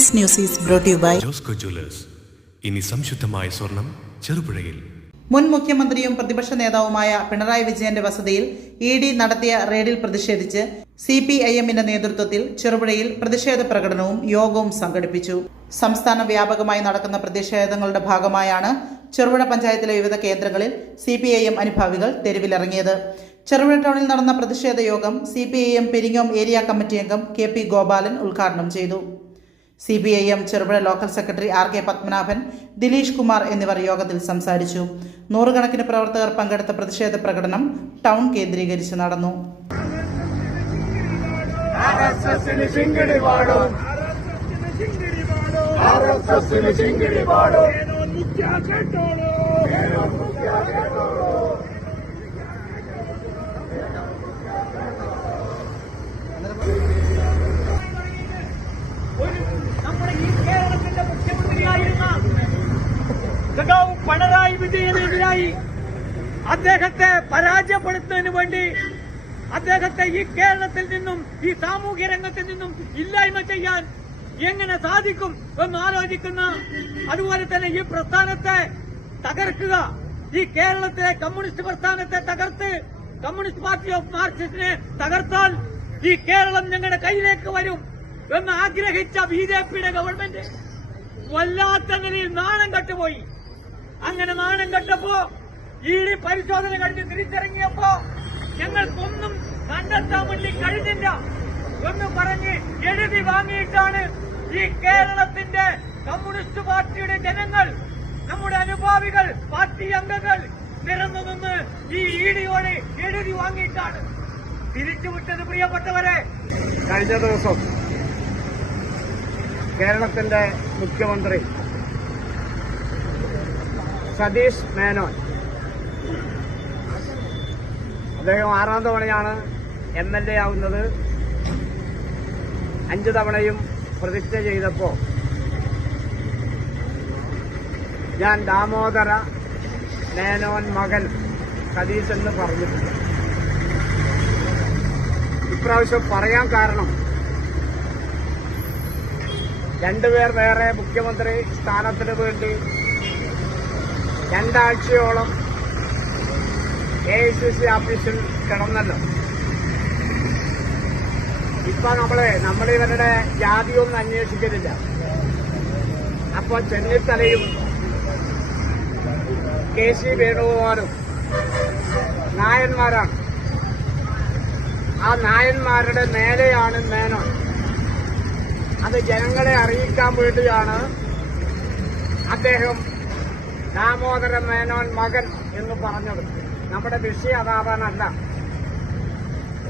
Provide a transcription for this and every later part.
Campus news is brought you by Josco jewellers. ഇനി സംശുദ്ധമായ സ്വർണം ചെറുപുഴയിൽ. മുൻ മുഖ്യമന്ത്രിയും പ്രതിപക്ഷ നേതാവുമായ പിണറായി വിജയന്റെ വസതിയിൽ ED നടത്തിയ റെയ്ഡിൽ പ്രതിഷേധിച്ച് CPIMന്റെ നേതൃത്വത്തിൽ ചെറുപുഴയിൽ പ്രതിഷേധ പ്രകടനവും യോഗവും സംഘടിപ്പിച്ചു. സംസ്ഥാന വ്യാപകമായി നടക്കുന്ന പ്രതിഷേധങ്ങളുടെ ഭാഗമായാണ് ചെറുപുഴ പഞ്ചായത്തിലെ വിവിധ കേന്ദ്രങ്ങളിൽ CPIM അനുഭാവികൾ തെരുവിലിറങ്ങിയത്. ചെറുപുഴ ടൗണിൽ നടന്ന പ്രതിഷേധ യോഗം CPIM പെരിങ്ങോം ഏരിയ കമ്മിറ്റി അംഗം KP ഗോപാലൻ ഉദ്ഘാടനം ചെയ്തു. CPIM Cherupuzha local secretary RK Padmanabhan, Dileesh Kumar എന്നിവർ യോഗത്തിൽ സംസാരിച്ചു. നൂറുകണക്കിന് പ്രവർത്തകർ പങ്കെടുത്ത പ്രതിഷേധ പ്രകടനം ടൗൺ കേന്ദ്രീകരിച്ച് നടന്നു. പിണറായി വിജയനെതിരായി അദ്ദേഹത്തെ പരാജയപ്പെടുത്തുന്നതിന് വേണ്ടി അദ്ദേഹത്തെ ഈ കേരളത്തിൽ നിന്നും ഈ സാമൂഹ്യ രംഗത്തിൽ നിന്നും ഇല്ലായ്മ ചെയ്യാൻ എങ്ങനെ സാധിക്കും എന്ന് ആലോചിക്കുന്ന, അതുപോലെ തന്നെ ഈ പ്രസ്ഥാനത്തെ തകർക്കുക, ഈ കേരളത്തിലെ കമ്മ്യൂണിസ്റ്റ് പ്രസ്ഥാനത്തെ തകർത്ത് കമ്മ്യൂണിസ്റ്റ് പാർട്ടി ഓഫ് മാർക്സിസ്റ്റിനെ തകർത്താൽ ഈ കേരളം ഞങ്ങളുടെ കയ്യിലേക്ക് വരും എന്ന് ആഗ്രഹിച്ച BJPയുടെ ഗവൺമെന്റ് വല്ലാത്ത നിലയിൽ നാണം കെട്ടുപോയി. അങ്ങനെ നാണം കെട്ടപ്പോ ED പരിശോധന കഴിഞ്ഞ് തിരിച്ചിറങ്ങിയപ്പോ ഞങ്ങൾക്കൊന്നും കണ്ടെത്താൻ വേണ്ടി കഴിഞ്ഞില്ല എന്ന് പറഞ്ഞ് എഴുതി വാങ്ങിയിട്ടാണ് ഈ കേരളത്തിന്റെ കമ്മ്യൂണിസ്റ്റ് പാർട്ടിയുടെ ജനങ്ങൾ, നമ്മുടെ അനുഭാവികൾ, പാർട്ടി അംഗങ്ങൾ നിരന്നു നിന്ന് ഈ EDയോട് എഴുതി വാങ്ങിയിട്ടാണ് തിരിച്ചുവിട്ടത്. പ്രിയപ്പെട്ടവരെ, കഴിഞ്ഞ ദിവസം കേരളത്തിന്റെ മുഖ്യമന്ത്രി സതീഷ് മേനോൻ, അദ്ദേഹം 6ാം തവണയാണ് MLA ആവുന്നത്. 5 തവണയും പ്രതിജ്ഞ ചെയ്തപ്പോൾ ഞാൻ ദാമോദര മേനോൻ മകൻ സതീഷ് എന്ന് പറഞ്ഞിട്ടുണ്ട്. ഇപ്രാവശ്യം പറയാൻ കാരണം, രണ്ടുപേർ വേറെ മുഖ്യമന്ത്രി സ്ഥാനത്തിന് വേണ്ടി 2 ആഴ്ചയോളം AICC ഓഫീസിൽ കിടന്നല്ലോ. ഇപ്പൊ നമ്മളിവരുടെ ജാതിയൊന്നും അന്വേഷിക്കുന്നില്ല. അപ്പൊ ചെന്നിത്തലയും KC വേണുഗോപാലും നായന്മാരാണ്. ആ നായന്മാരുടെ മേലെയാണ് മേനോൻ. അത് ജനങ്ങളെ അറിയിക്കാൻ വേണ്ടിയാണ് അദ്ദേഹം ദാമോദര മേനോൻ മകൻ എന്ന് പറഞ്ഞത്. നമ്മുടെ വിഷയം അതാവാനല്ല.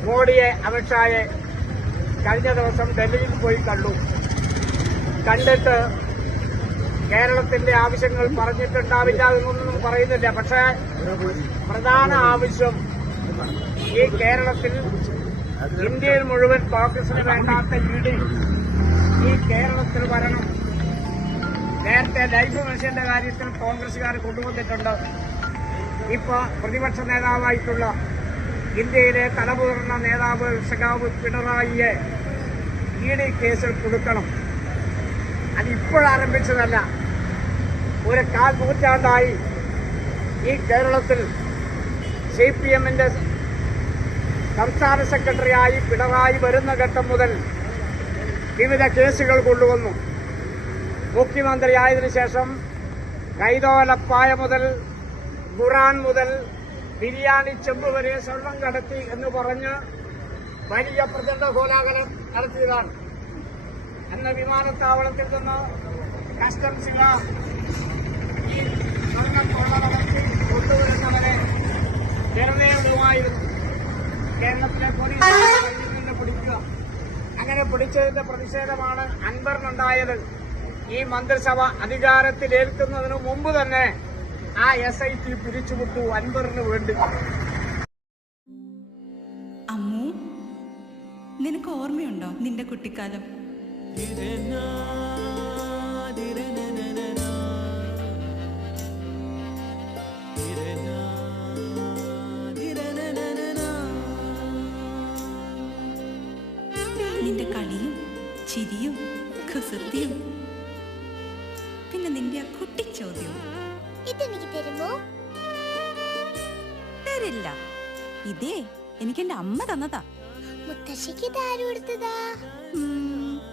മോഡിയെ, അമിത്ഷായെ കഴിഞ്ഞ ദിവസം ഡൽഹിയിൽ പോയി കണ്ടിട്ട് കേരളത്തിന്റെ ആവശ്യങ്ങൾ പറഞ്ഞിട്ടുണ്ടാവില്ല എന്നൊന്നും പറയുന്നില്ല. പക്ഷേ പ്രധാന ആവശ്യം ഈ കേരളത്തിൽ, ഇന്ത്യയിൽ മുഴുവൻ കോൺഗ്രസിന് വേണ്ടാത്ത ED ഈ കേരളത്തിൽ വരണം. നേരത്തെ ലൈഫ് മിഷന്റെ കാര്യത്തിൽ കോൺഗ്രസുകാർ കൊണ്ടുവന്നിട്ടുണ്ട്. ഇപ്പൊ പ്രതിപക്ഷ നേതാവായിട്ടുള്ള ഇന്ത്യയിലെ തലമുതിർന്ന നേതാവ് സഖാവ് പിണറായിയെ ED കേസിൽ കൊടുക്കണം. അത് ഇപ്പോഴാരംഭിച്ചതല്ല. ഒരു 1/4 നൂറ്റാണ്ടായി ഈ കേരളത്തിൽ CPMന്റെ സംസ്ഥാന സെക്രട്ടറിയായി പിണറായി വരുന്ന ഘട്ടം മുതൽ വിവിധ കേസുകൾ കൊണ്ടുവന്നു. മുഖ്യമന്ത്രിയായതിനു ശേഷം കൈതോലപ്പായ മുതൽ ഖുറാൻ മുതൽ ബിരിയാണി ചെമ്പ് വരെ സ്വർണം കടത്തി എന്ന് പറഞ്ഞ് വലിയ പ്രചണ്ഡ കോലാഹലം നടത്തിയതാണ്. അന്ന് വിമാനത്താവളത്തിൽ നിന്ന് കസ്റ്റംസുകാർ ഈ സ്വർണം കൊള്ളവടത്തി കൊണ്ടുവരുന്നവരെ വെറുതെ വിടുമായിരുന്നു. കേരളത്തിലെ പോലീസ് നിന്ന് പിടിക്കുക. അങ്ങനെ പിടിച്ചതിന്റെ പ്രതിഷേധമാണ് അൻവറിനുണ്ടായത്. ഈ മന്ത്രിസഭ അധികാരത്തിലേൽക്കുന്നതിനു മുമ്പ് തന്നെ ആ SIT പിരിച്ചുവിട്ടു അൻവറിന് വേണ്ടി. അമ്മു, നിനക്ക് ഓർമ്മയുണ്ടോ നിന്റെ കുട്ടിക്കാലം? നിന്റെ കളിയും ചിരിയും കുസൃതിയും പിന്നെ നിന്റെ ആ കുട്ടിച്ചോദ്യവും. ഇതെനിക്ക് തരുമോ? തരില്ല. ഇതേ എനിക്ക് എന്റെ അമ്മ തന്നതാ. മുത്തശ്ശിക്ക് ഇതാര് കൊടുത്തതാ?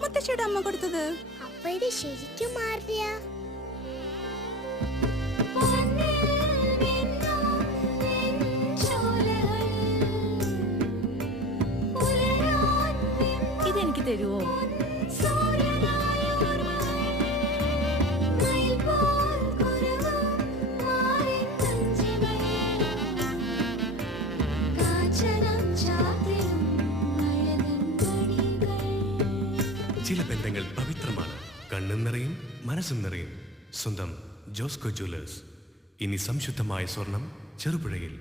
മുത്തശ്ശിയുടെ അമ്മ കൊടുത്തത്. അപ്പൊ ഇത് ശരിക്കും മാറിയ ഇതെനിക്ക് തരുവോ? ചില ബന്ധങ്ങൾ പവിത്രമാണ്. കണ്ണും നിറയും മനസ്സും നിറയും. സ്വന്തം ജോസ്കോ ജ്വല്ലേഴ്സ്. ഇനി സംശുദ്ധമായ സ്വർണം ചെറുപുഴയിൽ.